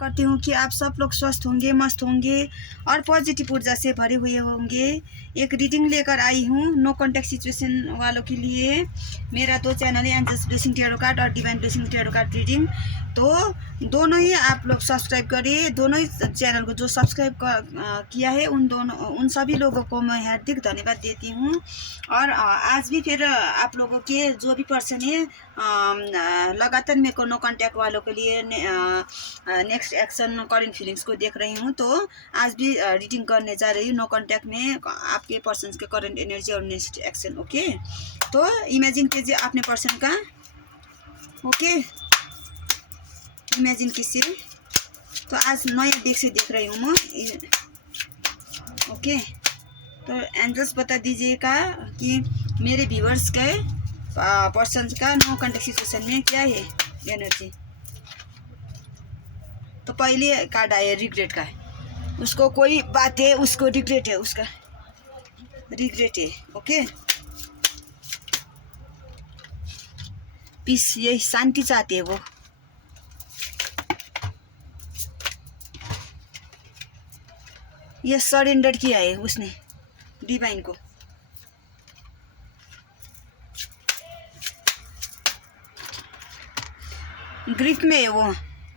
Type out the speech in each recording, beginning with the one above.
करती हूँ कि आप सब लोग स्वस्थ होंगे, मस्त होंगे और पॉजिटिव ऊर्जा से भरे हुए होंगे। एक रीडिंग लेकर आई हूँ नो कॉन्टैक्ट सिचुएशन वालों के लिए। मेरा 2 चैनल है, एंजल्स ब्लेसिंग टैरो कार्ड और divine blessing tarot card reading. तो दोनों ही आप लोग सब्सक्राइब करिए। दोनों ही चैनल को जो सब्सक्राइब किया है उन सभी लोगों को मैं हार्दिक धन्यवाद देती हूँ। और आज भी फिर आप लोगों के जो भी पर्सन है लगातार मेरे को नो कॉन्टैक्ट वालों के लिए नेक्स्ट एक्शन करेंट फीलिंग्स को देख रही हूँ। तो आज भी रीडिंग करने जा रही हूँ नो कॉन्टैक्ट में आपके पर्सन के करंट एनर्जी और नेक्स्ट एक्शन। ओके, तो इमेजिन कीजिए अपने पर्सन का। ओके, इमेजिन कीजिए। तो आज नया डेक से देख रही हूँ मैं। ओके, तो एंजल्स बता दीजिएगा कि मेरे व्यूअर्स के पर्सन का नो कॉन्टैक्ट सिचुएशन में क्या है एनर्जी। तो पहले कार्ड आया रिग्रेट का, उसको कोई बात है, उसको रिग्रेट है, उसका रिग्रेट है। ओके, पीस, ये शांति चाहते है वो। ये सरेंडर किया है उसने डिवाइन को। ग्रिफ में है वो,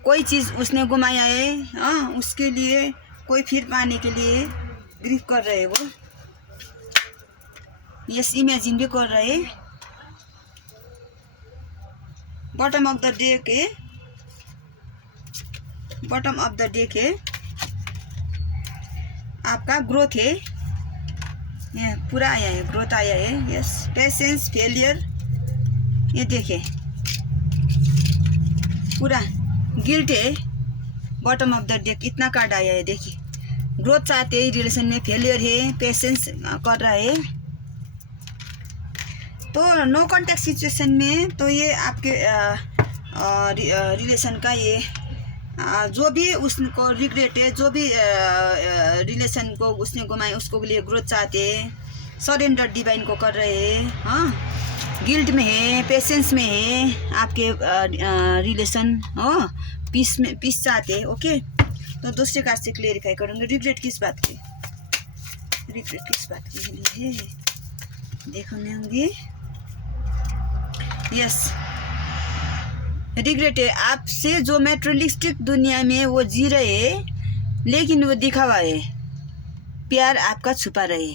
कोई चीज़ उसने गुमाया है, हाँ, उसके लिए कोई फिर पाने के लिए ग्रिफ कर रहे वो। यस, इमेजिन भी कर रहे। बॉटम ऑफ द डेक है, बॉटम ऑफ द डेक है आपका ग्रोथ है, ये पूरा आया है, ग्रोथ आया है। यस, पेशेंस, फेलियर, ये देखे पूरा गिल्ट है। बॉटम ऑफ द डेक इतना कार्ड आया है, देखिए ग्रोथ चाहते हैं रिलेशन में, फेलियर है, पेशेंस कर रहा है। तो नो कॉन्टैक्ट सिचुएशन में तो ये आपके रिलेशन का ये जो भी उसको रिग्रेट है, जो भी रिलेशन को उसने गुमाए उसको लिए ग्रोथ चाहते हैं, सरेंडर डिवाइन को कर रहे हैं। हाँ, गिल्ट में है, पेशेंस में है आपके रिलेशन, हाँ, पीस में, पीस चाहते हैं। ओके, तो दूसरे कार्ड से क्लेरिफाई करूँगी रिग्रेट किस बात की, रिग्रेट किस बात के लिए है देखने होंगे। यस, रिग्रेट है आपसे, जो मैटेरियलिस्टिक दुनिया में वो जी रहे हैं, लेकिन वो दिखावा है, प्यार आपका छुपा रहे।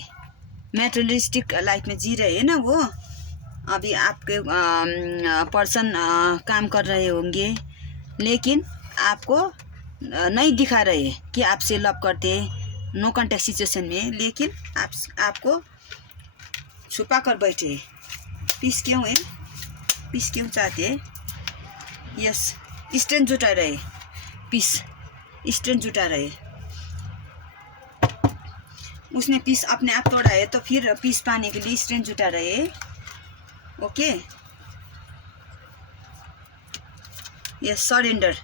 मैटेरियलिस्टिक लाइफ में जी रहे हैं ना वो, अभी आपके पर्सन काम कर रहे होंगे, लेकिन आपको नहीं दिखा रहे कि आपसे लव करते नो कॉन्टैक्ट सिचुएशन में, लेकिन आपको छुपा कर बैठे। पीस क्यों है, पीस क्यों चाहते हैं। यस, स्ट्रेंथ जुटा रहे, पीस स्ट्रेंथ जुटा रहे। उसने पीस अपने आप तोड़ा है, तो फिर पीस पाने के लिए स्ट्रेंथ जुटा रहे। Okay, yes, surrender,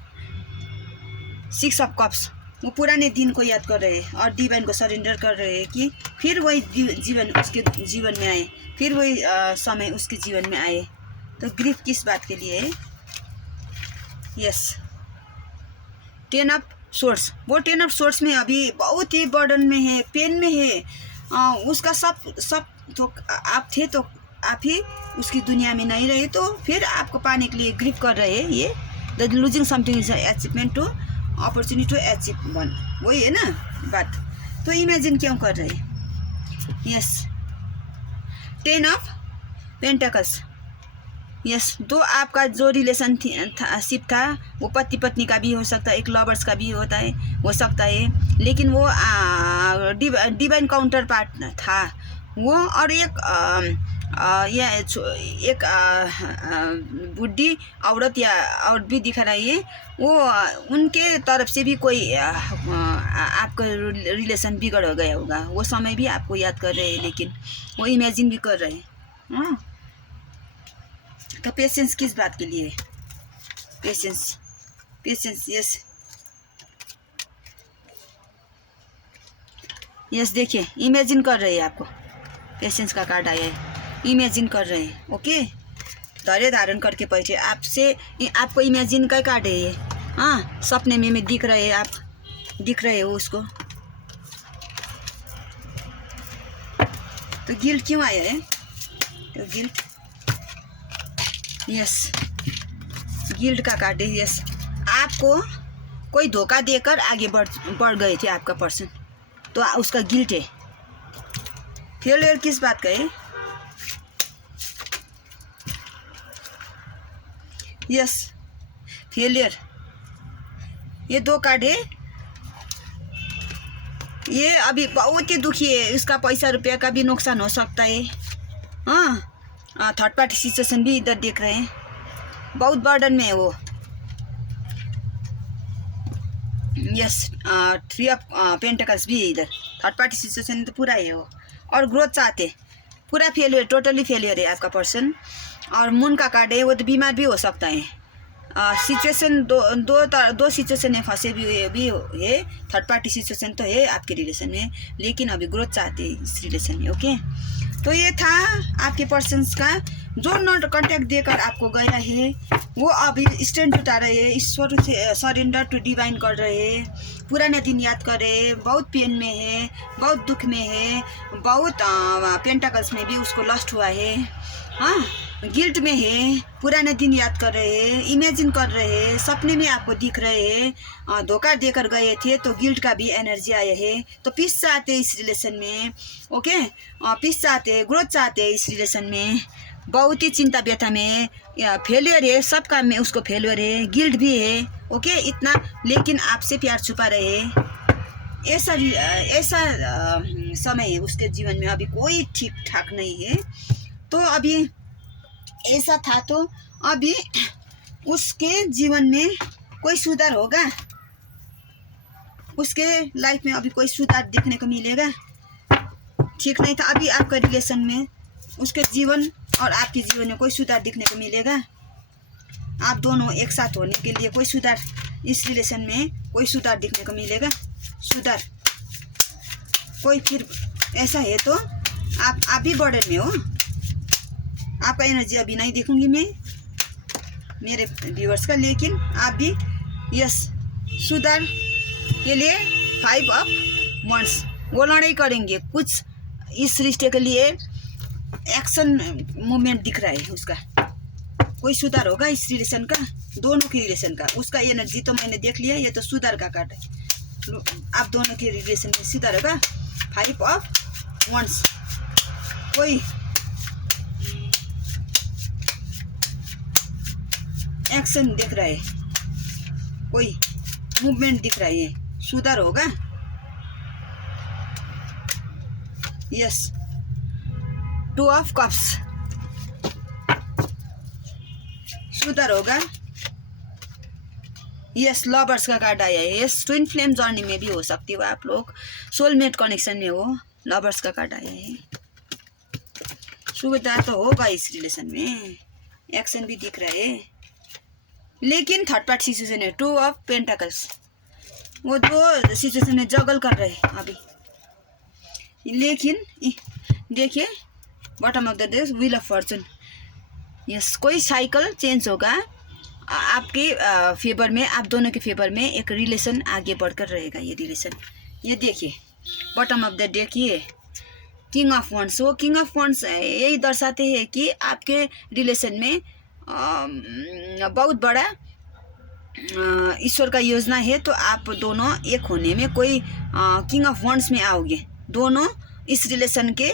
6 of cups, वो पुराने दिन को याद कर रहे हैं और डिवाइन को सरेंडर कर रहे हैं कि फिर वही जीवन उसके जीवन में आए, फिर वही समय उसके जीवन में आए। तो ग्रीफ किस बात के लिए है। यस, 10 ऑफ सोर्स, वो 10 ऑफ सोर्स में अभी बहुत ही बर्डन में है, पेन में है। उसका सब तो आप थे, तो आप ही उसकी दुनिया में नहीं रहे, तो फिर आपको पाने के लिए ग्रिप कर रहे हैं। ये the losing something is achievement to opportunity to achieve one, वही है ना बात। तो इमेजिन क्यों कर रहे हैं। Yes, 10 of pentacles. यस, तो आपका जो रिलेशनशिप था वो पति पत्नी का भी हो सकता है, एक लवर्स का भी हो सकता है, लेकिन वो डिवाइन काउंटर पार्ट था वो। और एक बुढ़ी औरत या औरत भी दिखा रही है, वो उनके तरफ से भी कोई आपका रिलेशन बिगड़ गया होगा, वो समय भी आपको याद कर रहे हैं, लेकिन वो इमेजिन भी कर रहे हैं। हाँ, तो पेशेंस किस बात के लिए। पेशेंस, पेशेंस, यस, यस, देखिए इमेजिन कर रहे हैं, आपको पेशेंस का कार्ड आया है, इमेजिन कर रहे हैं। ओके, धैर्य धारण करके बैठे, आपसे आपको इमेजिन का कार्ड है ये, हाँ, सपने में दिख रहे हैं, आप दिख रहे हो उसको। तो गिल्ट क्यों आया है? तो गिल्ट, यस, गिल्ट का कार्ड है। यस, आपको कोई धोखा देकर आगे बढ़ गए थे आपका पर्सन, तो उसका गिल्ट है। फेलियर किस बात का है? यस, फेलियर, ये 2 कार्ड है। ये अभी बहुत ही दुखी है, इसका पैसा रुपया का भी नुकसान हो सकता है। हाँ, थर्ड पार्टी सिचुएशन भी इधर देख रहे हैं, बहुत बर्डन में है वो। यस, 3 ऑफ पेंटिकल्स भी है इधर, थर्ड पार्टी सिचुएशन तो पूरा है वो। और ग्रोथ चाहते, पूरा फेलियर, टोटली फेलियर है आपका पर्सन। और मून का कार्ड है, वो तो बीमार भी हो सकता है। सिचुएशन दो सिचुएशन में फंसे भी है। थर्ड पार्टी सिचुएशन तो है आपके रिलेशन में, लेकिन अभी ग्रोथ चाहते हैं इस रिलेशन में। ओके, तो ये था आपके पर्सन्स का, जो नॉट कॉन्टैक्ट देकर आपको गया है वो अभी स्टैंड उठा रहे हैं, ईश्वर से सरेंडर टू डिवाइन कर रहे हैं, पुराना दिन याद कर रहे हैं, बहुत पेन में है, बहुत दुख में है, बहुत पेंटाकल्स में भी उसको लस्ट हुआ है। हाँ, गिल्ट में है, पुराने दिन याद कर रहे हैं, इमेजिन कर रहे हैं, सपने में आपको दिख रहे हैं, धोखा देकर गए थे तो गिल्ट का भी एनर्जी आया है। तो पीस चाहते हैं इस रिलेशन में। ओके, पीस चाहते हैं, ग्रोथ चाहते हैं इस रिलेशन में। बहुत ही चिंता व्यथा में, फेलियर है, सब काम में उसको फेलियर है, गिल्ट भी है। ओके, इतना, लेकिन आपसे प्यार छुपा रहे हैं। ऐसा समय है उसके जीवन में, अभी कोई ठीक ठाक नहीं है। तो अभी ऐसा था, तो अभी उसके जीवन में कोई सुधार होगा, उसके लाइफ में अभी कोई सुधार देखने को मिलेगा। ठीक नहीं था, अभी आपका रिलेशन में उसके जीवन और आपके जीवन में कोई सुधार देखने को मिलेगा। आप दोनों एक साथ होने के लिए कोई सुधार, इस रिलेशन में कोई सुधार देखने को मिलेगा। सुधार कोई, फिर ऐसा है तो आप भी बर्डन में हो। आपका एनर्जी अभी नहीं देखूंगी मैं मेरे व्यूअर्स का, लेकिन आप भी यस सुधार के लिए 5 ऑफ वांड्स, वो लड़ाई करेंगे कुछ इस रिश्ते के लिए। एक्शन मूवमेंट दिख रहा है उसका, कोई सुधार होगा इस रिलेशन का, दोनों के रिलेशन का। उसका एनर्जी तो मैंने देख लिया, ये तो सुधार का कार्ड है। आप दोनों के रिलेशन में सुधार होगा। 5 ऑफ वांड्स, कोई एक्शन दिख रहा है, कोई मूवमेंट दिख रहा है, सुधार होगा। यस, 2 ऑफ कप्स, सुधार होगा। यस, लवर्स का कार्ड आया है। यस, ट्विन फ्लेम जर्नी में भी हो सकती हो आप लोग, सोलमेट कनेक्शन में हो, लवर्स का कार्ड आया है। सुविधा तो होगा इस रिलेशन में, एक्शन भी दिख रहा है, लेकिन थर्ड पार्टी सिचुएशन है। 2 ऑफ पेंटाकल्स, वो 2 सिचुएशन में जगल कर रहे हैं अभी, लेकिन देखिए bottom of the deck, wheel of Fortune. Yes, कोई साइकिल चेंज होगा आपके फेवर में, आप दोनों के फेवर में एक रिलेशन आगे बढ़कर रहेगा। ये रिलेशन, ये देखिए बॉटम ऑफ द डेक, ये किंग ऑफ वंड्स। वो किंग ऑफ वंड्स यही दर्शाते हैं कि आपके रिलेशन में बहुत बड़ा ईश्वर का योजना है। तो आप दोनों एक होने में कोई किंग ऑफ वंड्स में आओगे, दोनों इस रिलेशन के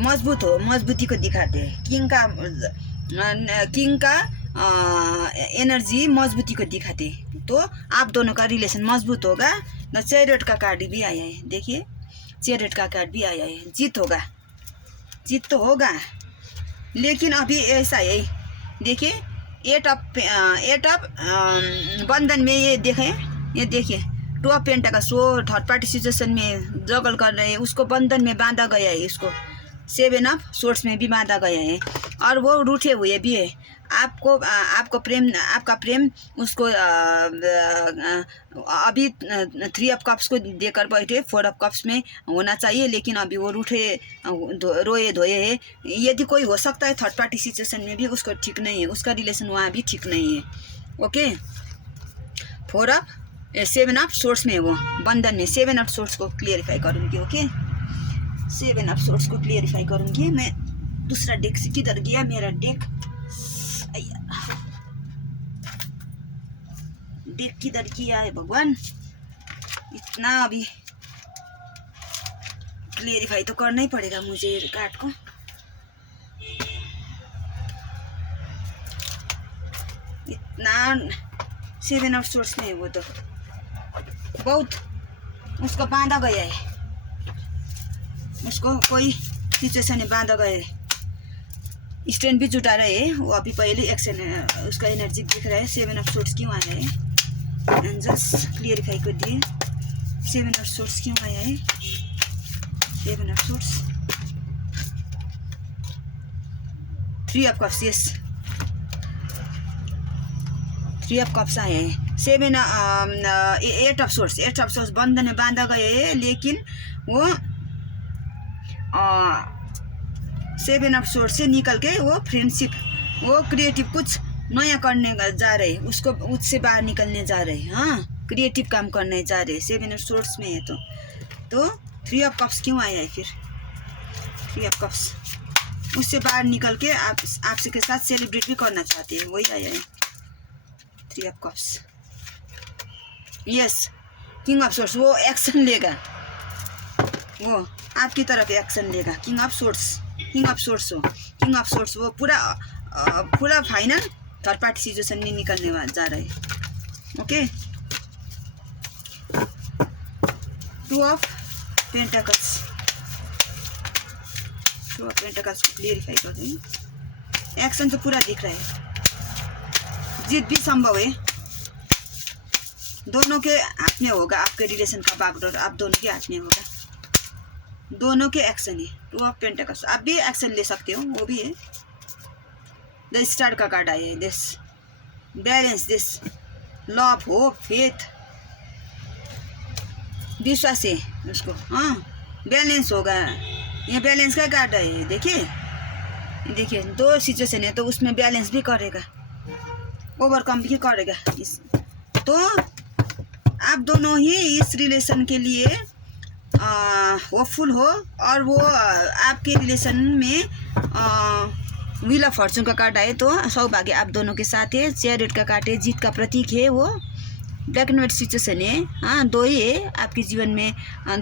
मजबूती को दिखाते हैं। किंग का एनर्जी मजबूती को दिखाते हैं, तो आप दोनों का रिलेशन मजबूत होगा। न चैरियट का कार्ड भी आया है, देखिए चैरियट का कार्ड भी आया है। जीत होगा, जीत तो होगा, लेकिन अभी ऐसा है, देखिए 8 ऑफ बंधन में ये देखें, ये देखिए 2 ऑफ पेंटाकल्स, वो थर्ड पार्टी सिचुएशन में जगल कर रहे हैं, उसको बंधन में बांधा गया है, इसको 7 ऑफ सोर्स में भी बांधा गया है, और वो रूठे हुए भी है। आपका प्रेम उसको अभी 3 ऑफ कप्स को देकर बैठे 4 ऑफ कप्स में होना चाहिए, लेकिन अभी वो रूठे रोए धोए है। यदि कोई हो सकता है थर्ड पार्टी सिचुएशन में भी उसको ठीक नहीं है, उसका रिलेशन वहाँ भी ठीक नहीं है। ओके, 4 ऑफ 7 ऑफ सोर्स में है वो, बंधन में 7 ऑफ सोर्स को क्लियरिफाई करूँगी। ओके, 7 ऑफ सोर्स को क्लियरिफाई करूँगी मैं। दूसरा डेक से किधर गया मेरा डेक? डेक किधर गया है भगवान? इतना अभी क्लियरिफाई तो करना ही पड़ेगा मुझे कार्ड को। इतना 7 ऑफ सोर्स में है वो, तो बहुत उसको बांधा गया है, उसको कोई सिचुएशन में बांधा गया है। स्ट्रेंथ भी जुटा रहे है वो, अभी पहले एक्शन उसका एनर्जी दिख रहा है। 7 ऑफ सोर्स क्यों आया है? एंजल्स क्लियरिफाई कर दिए 7 ऑफ सोर्स क्यों आया है? 7 of source, 3 of cups, yes 3 of cups आए हैं। 8 ऑफ सोर्स, 8 ऑफ सोर्स बंधन में बांधा गए है, लेकिन वो 7 ऑफ सोर्स से निकल के वो फ्रेंडशिप, वो क्रिएटिव कुछ नया करने जा रहे, उसको उससे बाहर निकलने जा रहे। हाँ, क्रिएटिव काम करने जा रहे। 7 ऑफ सोर्स में है तो 3 ऑफ कप्स क्यों आया है फिर? 3 ऑफ कप्स, उससे बाहर निकल के आपसे के साथ सेलिब्रेट भी करना चाहते हैं, वही आया है 3 of cups. Yes, king of source, वो एक्शन लेगा, वो आपकी तरफ एक्शन लेगा। King of source, king of source हो, किंग ऑफ सोर्स वो पूरा फाइनल थर्ड पार्टी सिचुएशन में निकलने जा रहा है। Okay, 2 of pentacles, 2 of pentacles को क्लियरिफाई कर दें। एक्शन तो पूरा दिख रहा है, जीत भी संभव है, दोनों के हाथ में होगा। आपके रिलेशन का बागडोर आप दोनों के हाथ में होगा, दोनों के एक्शन है। 2 ऑफ पेंटाकल्स, आप भी एक्शन ले सकते हो, वो भी है। द स्टार का कार्ड आया है, this balance, this love, hope, faith, विश्वास है उसको। हाँ, बैलेंस होगा, ये बैलेंस का कार्ड है। देखिए 2 सिचुएशन है तो उसमें बैलेंस भी करेगा, ओवरकम भी करेगा। तो आप दोनों ही इस रिलेशन के लिए होपफुल हो, और वो आपके रिलेशन में व्हील ऑफ फॉर्चून का कार्ड आए तो सौभाग्य आप दोनों के साथ है। चैरियट का कार्ड है, जीत का प्रतीक है, वो ब्लैक एंड व्हाइट सिचुएशन है। हाँ, 2 ही है आपके जीवन में,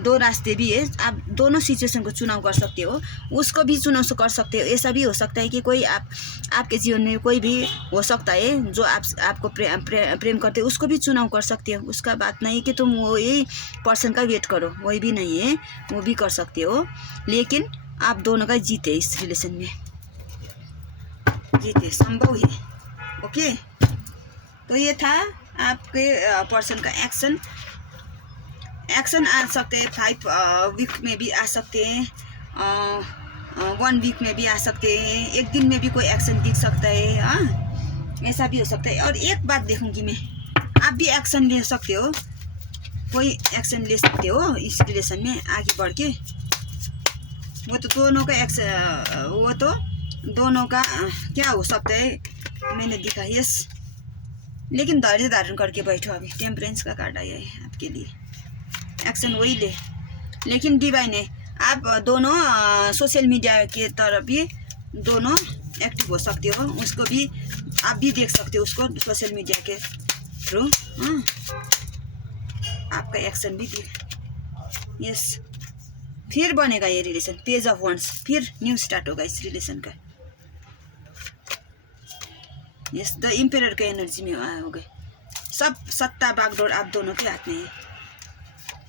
2 रास्ते भी है, आप दोनों सिचुएशन को चुनाव कर सकते हो, उसको भी चुनाव कर सकते हो। ऐसा भी हो सकता है कि कोई आपके जीवन में कोई भी हो सकता है जो आपको प्रेम करते हो, उसको भी चुनाव कर सकते हो। उसका बात नहीं कि तुम वो यही पर्सन का वेट करो, वही भी नहीं है, वो भी कर सकते हो। लेकिन आप दोनों का जीत है, इस रिलेशन में जीत है, संभव है। ओके, तो ये था आपके पर्सन का एक्शन आ सकते हैं। 5 वीक में भी आ सकते हैं, 1 वीक में भी आ सकते हैं, 1 दिन में भी कोई एक्शन दिख सकता है। हाँ, ऐसा भी हो सकता है। और एक बात देखूंगी मैं, आप भी एक्शन ले सकते हो, कोई एक्शन ले सकते हो इस रिलेशन में आगे बढ़ के। वो तो दोनों का एक्शन, वो तो दोनों का क्या हो सकता है मैंने दिखा। यस, लेकिन धैर्य धारण करके बैठो। अभी टेम्परेंस का कार्ड आया है आपके लिए, एक्शन वही ले, लेकिन डिवाइन है। आप दोनों सोशल मीडिया के तरफ भी दोनों एक्टिव हो सकते हो, उसको भी आप भी देख सकते हो, उसको सोशल मीडिया के थ्रू। हाँ, आपका एक्शन भी दिख। यस, फिर बनेगा ये रिलेशन, पेज ऑफ वंड्स, फिर न्यू स्टार्ट होगा इस रिलेशन का। यस, द इम्पेरर का एनर्जी में हो गए, सब सत्ता बागडोर आप दोनों के हाथ में है।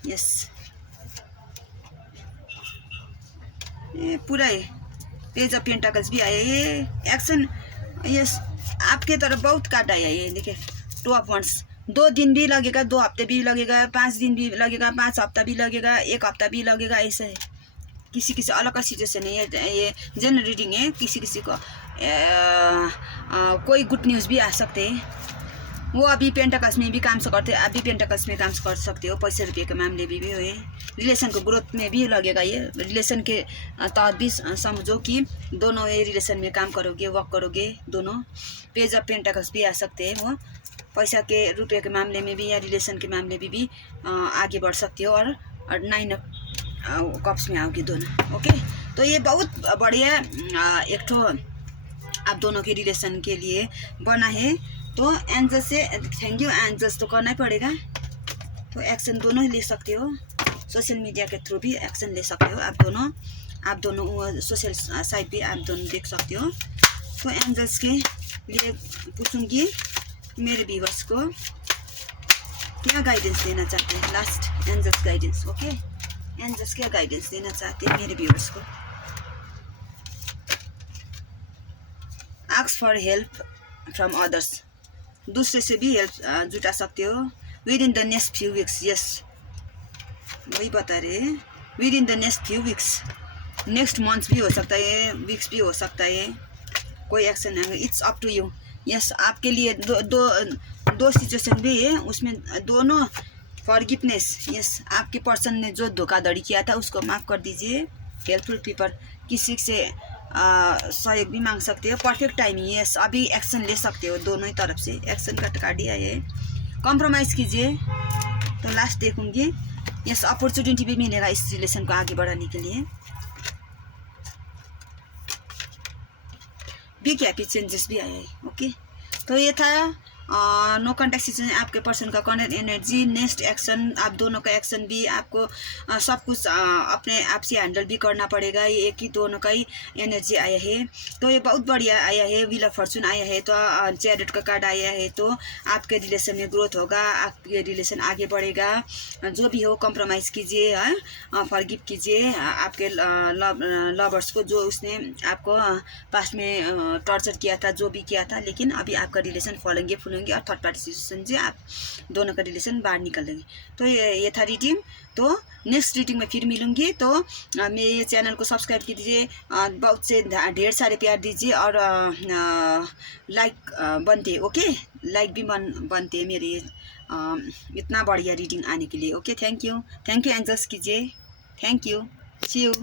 यस, ये पूरा है। पेज ऑफ पेंटाकल्स भी आया, ये एक्शन। यस, आपके तरफ बहुत कार्ड आया ये, देखिए 2 ऑफ वंड्स। 2 दिन भी लगेगा, 2 हफ्ते भी लगेगा, 5 दिन भी लगेगा, 5 हफ्ता भी लगेगा, 1 हफ्ता भी लगेगा, ऐसा है। किसी अलग का सिचुएशन है ये जनरल रीडिंग है। किसी को कोई गुड न्यूज़ भी आ सकते हैं। वो अभी पेंटाकल्स में भी काम करते, आप भी पेंटाकल्स में काम कर सकते हो। पैसे रुपये के मामले भी हुए, रिलेशन को ग्रोथ में भी लगेगा। ये रिलेशन के तहत भी समझो कि दोनों ये रिलेशन में काम करोगे, वर्क करोगे दोनों। पेज ऑफ पेंटाकल्स भी आ सकते हैं, वो पैसा के रुपये के मामले में भी या रिलेशन के मामले में भी आगे बढ़ सकते हो। और 9 ऑफ कप्स में आओगे दोनों। ओके, तो ये बहुत बढ़िया एक ठो आप दोनों के रिलेशन के लिए बना है। तो एंजल से थैंक यू एंजल्स, तो करना ही पड़ेगा। तो एक्शन दोनों ही ले सकते हो, सोशल मीडिया के थ्रू भी एक्शन ले सकते हो आप दोनों सोशल साइट भी आप दोनों देख सकते हो। तो एंजल्स के लिए पूछूंगी मेरे व्यूअर्स को क्या गाइडेंस देना चाहते हैं, last angels guidance. Okay, angels क्या गाइडेंस देना चाहते हैं मेरे व्यूअर्स को। Ask for help from others, दूसरे से भी हेल्प जुटा सकते हो within the next few weeks. Yes, वही बता रहे हैं, within the next few weeks, next month भी हो सकता है, वीक्स भी हो सकता है, कोई एक्शन है, it's up to you. Yes, आपके लिए दो सिचुएशन भी है, उसमें दोनों फॉरगिवनेस। यस, आपके पर्सन ने जो धोखाधड़ी किया था उसको माफ़ कर दीजिए। हेल्पफुल पीपल, किसी से सहयोग भी मांग सकते हो, परफेक्ट टाइम। यस, अभी एक्शन ले सकते हो, दोनों ही तरफ से एक्शन का कार्ड आया है। कॉम्प्रोमाइज़ कीजिए। तो लास्ट देखूंगी, यस, अपॉर्चुनिटी भी मिलेगा इस रिलेशन को आगे बढ़ाने के लिए। बिग हैप्पी चेंजेस भी आया है। ओके, तो ये था नो कॉन्टैक्ट सिचुएशन, आपके पर्सन का कॉन्टैक्ट एनर्जी, नेक्स्ट एक्शन, आप दोनों का एक्शन भी आपको सब कुछ अपने आप से हैंडल भी करना पड़ेगा। ये एक ही दोनों का ही एनर्जी आया है। तो ये बहुत बढ़िया आया है। व्हील ऑफ फॉर्चून आया है, तो चैरियट का कार्ड आया है। तो आपके रिलेशन में ग्रोथ होगा, आपके रिलेशन आगे बढ़ेगा। जो भी हो कॉम्प्रोमाइज़ कीजिए, फॉरगिव कीजिए आपके लवर्स को, जो उसने आपको पास्ट में टॉर्चर किया था, जो भी किया था, लेकिन अभी आपका रिलेशन फलेंगे फूलेंगे और थर्ड पार्टी सिचुएशन से आप दोनों का रिलेशन बाहर निकल लेंगे। तो ये था रीडिंग। तो नेक्स्ट रीडिंग में फिर मिलूंगी। तो मेरे चैनल को सब्सक्राइब कीजिए, बहुत से ढेर सारे प्यार दीजिए, और लाइक बनते, ओके, लाइक भी बनते मेरे इतना बढ़िया रीडिंग आने के लिए। ओके, थैंक यू एंजल्स कीजिए, थैंक यू, सी यू।